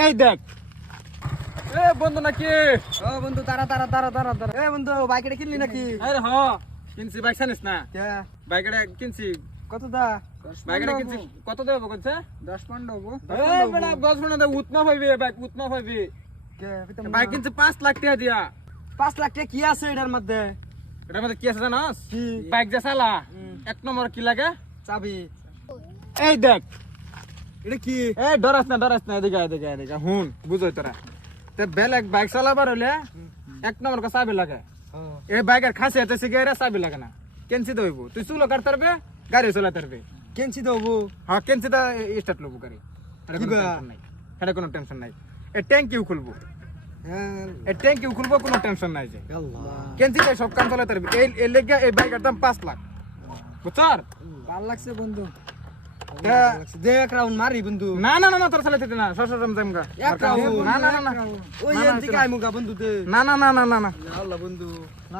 এই দেখ এ বন্ধু নাকি ও বন্ধু তারা তারা তারা তারা তারা এ বন্ধু বাইকটা কিনলি নাকি? আরে হ কিনছি বাইক জানিস না কে বাইকটা কিনছি কত দা? বাইকটা কিনছি কত দেবো কইছে 10 পাউন্ড হবো। এই বেটা বস না দে উতনা হইবে বাইক উতনা হইবে কে বাইক কিনছি 5 লাখ টাকা দিয়া 5 লাখ টাকা কি আছে এটার মধ্যে? এটার মধ্যে কি আছে জানাস কি? বাইক যে চালা এক নম্বর কি লাগে চাবি। এই দেখ এটা কি? এই ডরাস না এদিকে এদিকে এদিকে হুন বুঝই তোরা তে বেলেগ বাইক চালাবার হলে এক নম্বর কা চাবি লাগে এই বাইকের খাসিয়াত আছে গেরে চাবি লাগে না কেনসি দইব তুই চুলো কাটতে পারবে গাড়ি চালাতে পারবে কেনছি দেবো? হ্যাঁ কেনসি দা স্টার্ট লব গাড়ি এটা কোনো টেনশন নাই এই ট্যাঙ্কিও খুলবো হ্যাঁ এই ট্যাঙ্কিও খুলবো কোনো টেনশন নাই যে আল্লাহ কেনসি সব কাম চালাতে পারবে এই লেগে এই বাইকের দাম 5 লাখ বুঝছর ভালো লাগছে বন্ধু। দেখ রাউন্ড মারি বন্ধু। না তোর চালাতে না সসরম জামগা এক রাউন্ড না ওই এদিকে আইমুগা বন্ধু দে। না আল্লাহ বন্ধু না